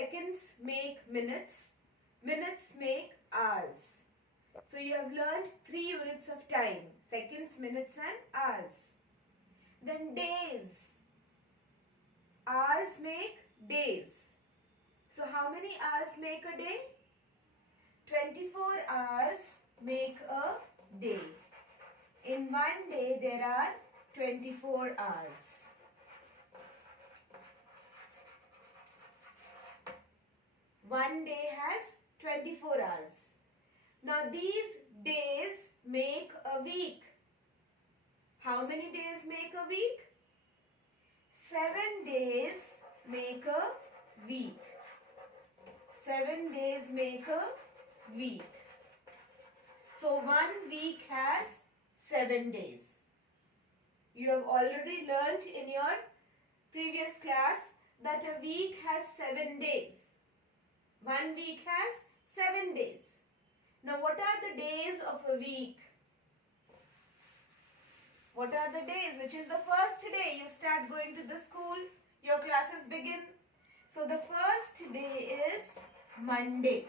seconds make minutes, minutes make hours. So you have learned 3 units of time, seconds, minutes and hours. Then days, hours make days. So how many hours make a day? 24 hours make a day. In one day there are 24 hours. One day has 24 hours. Now these days make a week. How many days make a week? 7 days make a week. 7 days make a week. So 1 week has 7 days. You have already learnt in your previous class that a week has 7 days. 1 week has 7 days. Now what are the days of a week? What are the days? Which is the first day you start going to the school, your classes begin. So the first day is Monday.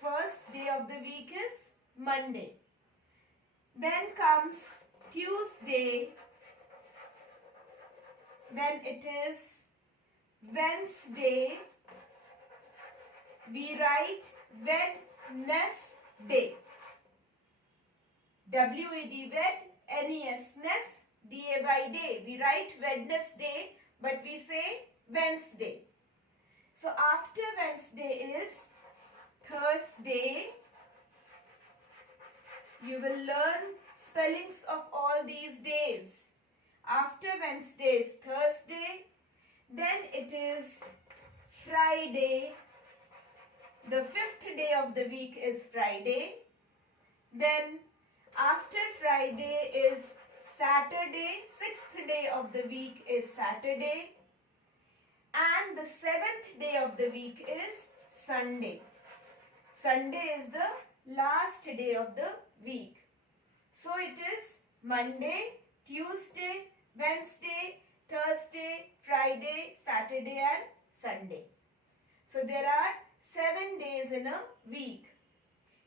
First day of the week is Monday. Then comes Tuesday. Then it is Wednesday. We write Wednesday. W-E-D, Wed, N-E-S, Ness, D-A-Y, day. We write Wednesday, but we say Wednesday. So after Wednesday is Thursday. You will learn spellings of all these days. After Wednesday is Thursday. Then it is Friday. The 5th day of the week is Friday. Then after Friday is Saturday. 6th day of the week is Saturday. And the 7th day of the week is Sunday. Sunday is the last day of the week. So it is Monday, Tuesday, Wednesday, Thursday, Friday, Saturday and Sunday. So there are 7 days in a week.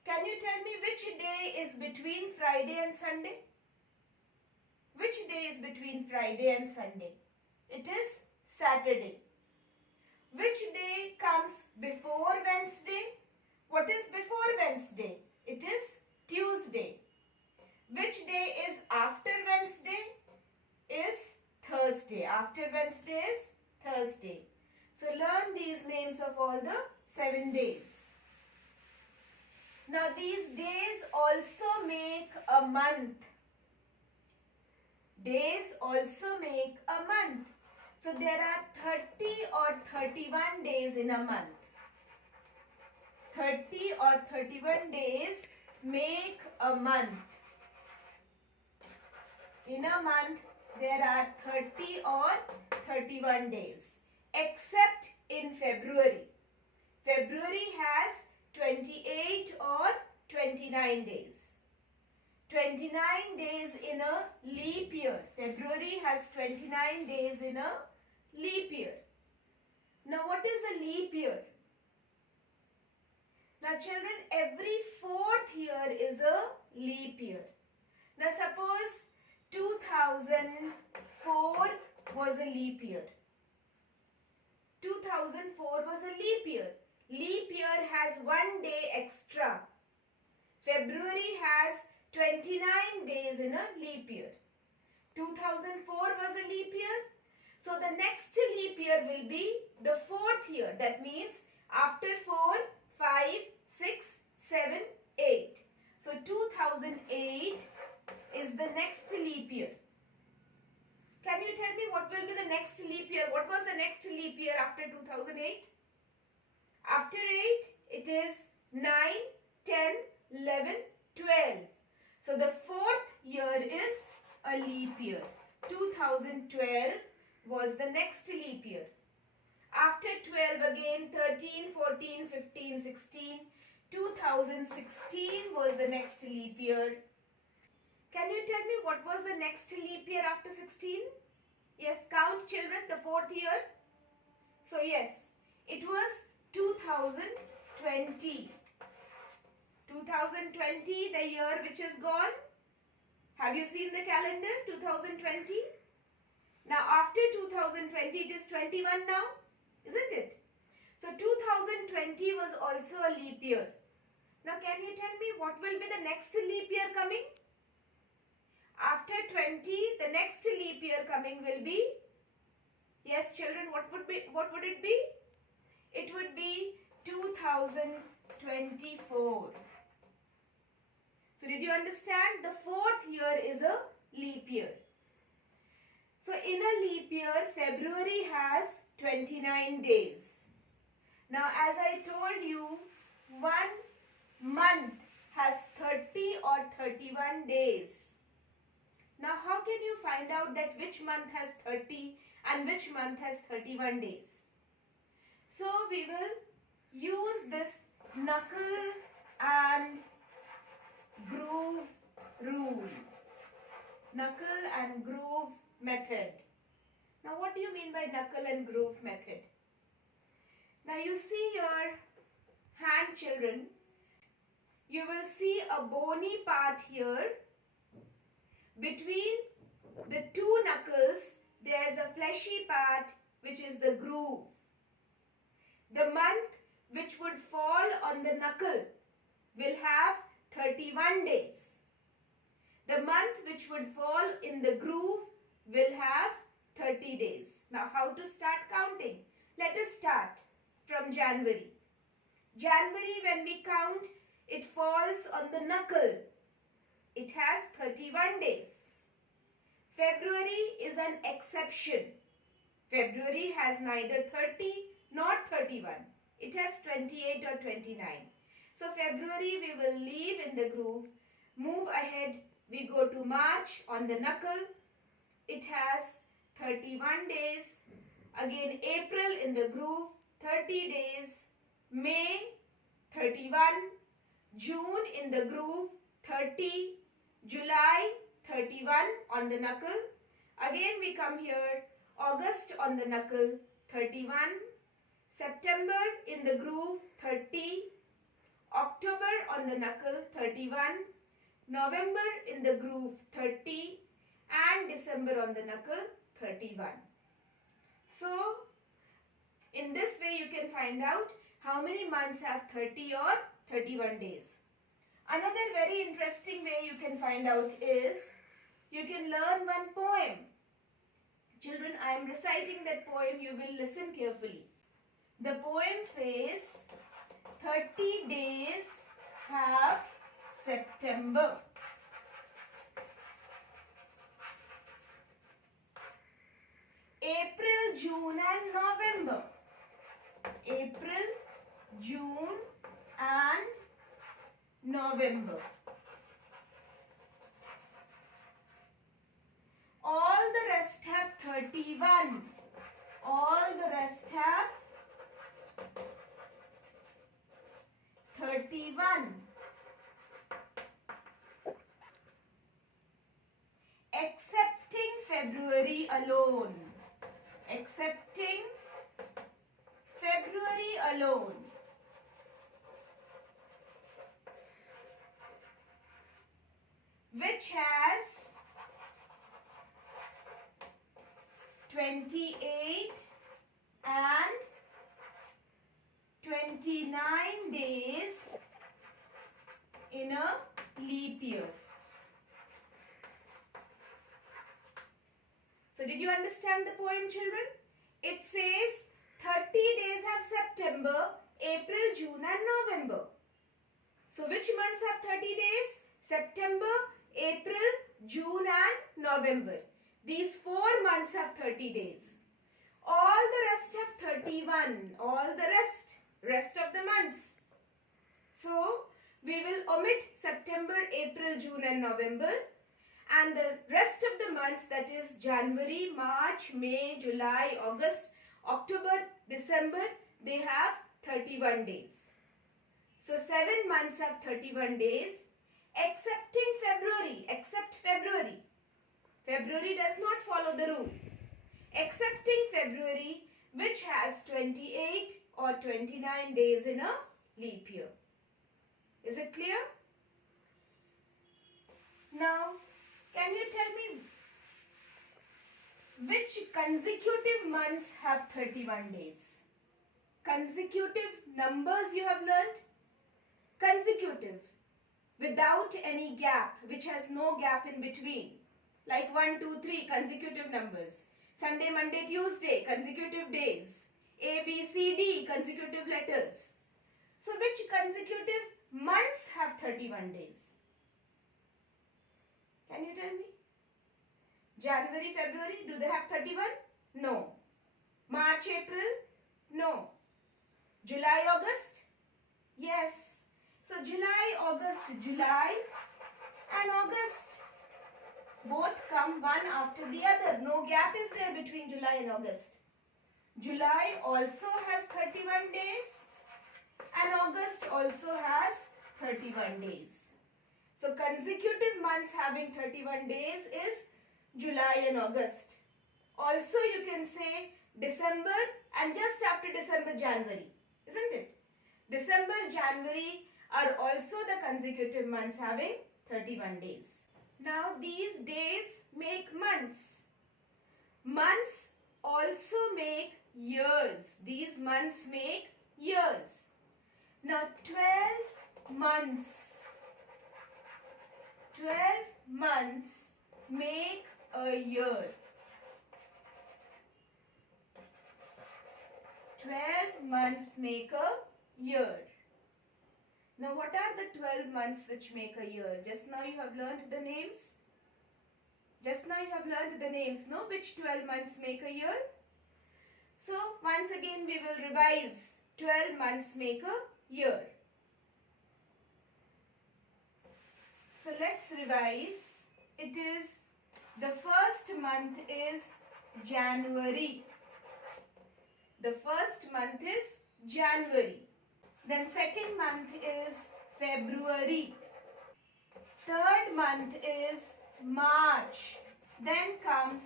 Can you tell me which day is between Friday and Sunday? Which day is between Friday and Sunday? It is Saturday. Which day comes before Wednesday? What is before Wednesday? It is Tuesday. Which day is after Wednesday? Is Thursday. After Wednesday is Thursday. So learn these names of all the 7 days. Now these days also make a month. Days also make a month. So there are 30 or 31 days in a month. 30 or 31 days make a month. In a month there are 30 or 31 days. Except in February. February has 28 or 29 days. 29 days in a leap year. February has 29 days in a leap year. Now what is a leap year? Now children, every 4th year is a leap year. Now suppose 2004 was a leap year. 2004 was a leap year. Leap year has 1 day extra. February has 29 days in a leap year. 2004 was a leap year. So the next leap year will be the 4th year. That means after 4, 5, 6, 7, 8. So 2008 is the next leap year. Can you tell me what will be the next leap year? What was the next leap year after 2008? After 8, it is 9, 10, 11, 12. So the 4th year is a leap year. 2012 was the next leap year. After 12 again, 13, 14, 15, 16. 2016 was the next leap year. Can you tell me what was the next leap year after 16? Yes, count children, the 4th year. So yes, It was 2020. 2020, the year which is gone. Have you seen the calendar? 2020. Now after 2020, it is 21 now, isn't it? So 2020 was also a leap year. Now can you tell me what will be the next leap year coming? After 20, the next leap year coming will be, yes children, what would it be? It would be 2024. So did you understand? The fourth year is a leap year. So in a leap year, February has 29 days. Now as I told you, one month has 30 or 31 days. Now how can you find out that which month has 30 and which month has 31 days? So we will use this knuckle and groove rule. Knuckle and groove method. Now what do you mean by knuckle and groove method? Now you see your hand children. You will see a bony part here. Between the two knuckles, there is a fleshy part which is the groove. The month which would fall on the knuckle will have 31 days. The month which would fall in the groove will have 30 days. Now how to start counting? Let us start from January. January, when we count, it falls on the knuckle. It has 31 days. February is an exception. February has neither 30 nor 31. It has 28 or 29. So February we will leave in the groove. Move ahead. We go to March on the knuckle. It has 31 days. Again April in the groove, 30 days. May, 31. June in the groove, 30. July, 31 on the knuckle. Again we come here. August on the knuckle, 31. September in the groove, 30. October on the knuckle, 31. November in the groove, 30. And December on the knuckle, 31. So, in this way you can find out how many months have 30 or 31 days. Another very interesting way you can find out is, you can learn one poem. Children, I am reciting that poem. You will listen carefully. The poem says, 30 days have September. April, June and November. April, June and November. All the rest have 31. All the rest have 31. Excepting February alone. Excepting February alone. Which has 28 and 29 days in a leap year. So did you understand the poem, children? It says 30 days have September, April, June and November. So which months have 30 days? September, April, June and November. These 4 months have 30 days. All the rest have 31. All the rest of the months. So we will omit September, April, June and November. And the rest of the months, that is January, March, May, July, August, October, December, they have 31 days. So 7 months have 31 days, excepting February, except February. February does not follow the rule. Excepting February, which has 28 or 29 days in a leap year. Is it clear? Now, can you tell me which consecutive months have 31 days? Consecutive numbers you have learnt? Consecutive, without any gap, which has no gap in between. Like 1, 2, 3 consecutive numbers. Sunday, Monday, Tuesday, consecutive days. A, B, C, D, consecutive letters. So which consecutive months have 31 days? Can you tell me? January, February, do they have 31? No. March, April? No. July, August? Yes. So July, August, July and August both come one after the other. No gap is there between July and August. July also has 31 days and August also has 31 days. So consecutive months having 31 days is July and August. Also you can say December and just after December, January, isn't it? December, January are also the consecutive months having 31 days. Now these days make months. Months also make years. These months make years. Now 12 months. 12 months make a year. 12 months make a year. Now what are the 12 months which make a year? Just now you have learnt the names. Just now you have learnt the names, no? Which 12 months make a year? So once again we will revise. 12 months make a year. So let's revise. It is, the first month is January. The first month is January. Then second month is February. Third month is March. Then comes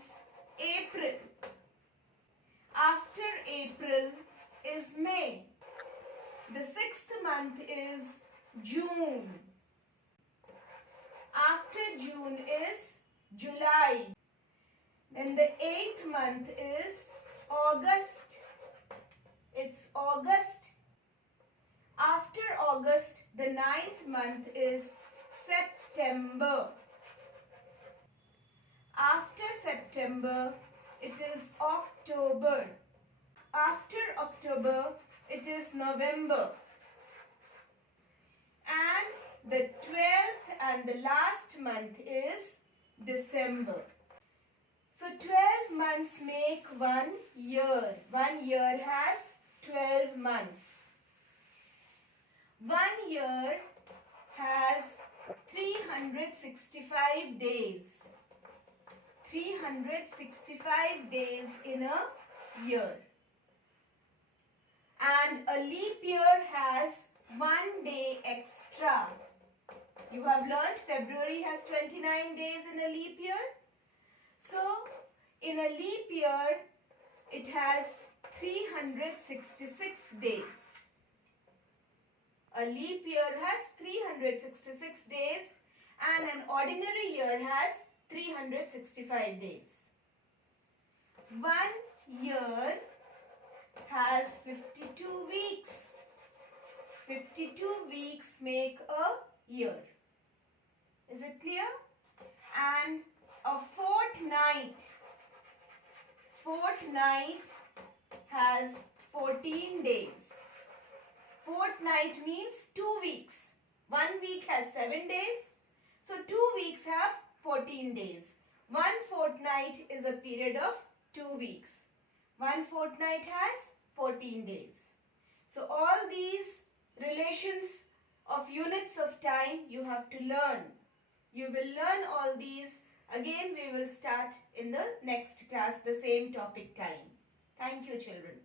April. After April is May. The sixth month is June. After June is July. Then the eighth month is August. It's August. After August, the ninth month is September. After September, it is October. After October, it is November. And the 12th and the last month is December. So 12 months make 1 year. 1 year has 12 months. 1 year has 365 days. 365 days in a year. And a leap year has 1 day extra. You have learnt February has 29 days in a leap year. So, in a leap year, it has 366 days. A leap year has 366 days and an ordinary year has 365 days. 1 year has 52 weeks. 52 weeks make a year. Is it clear? And a fortnight has 14 days. Fortnight means 2 weeks. 1 week has 7 days. So 2 weeks have 14 days. 1 fortnight is a period of 2 weeks. 1 fortnight has 14 days. So all these relations of units of time you have to learn. You will learn all these. Again we will start in the next class, the same topic time. Thank you, children.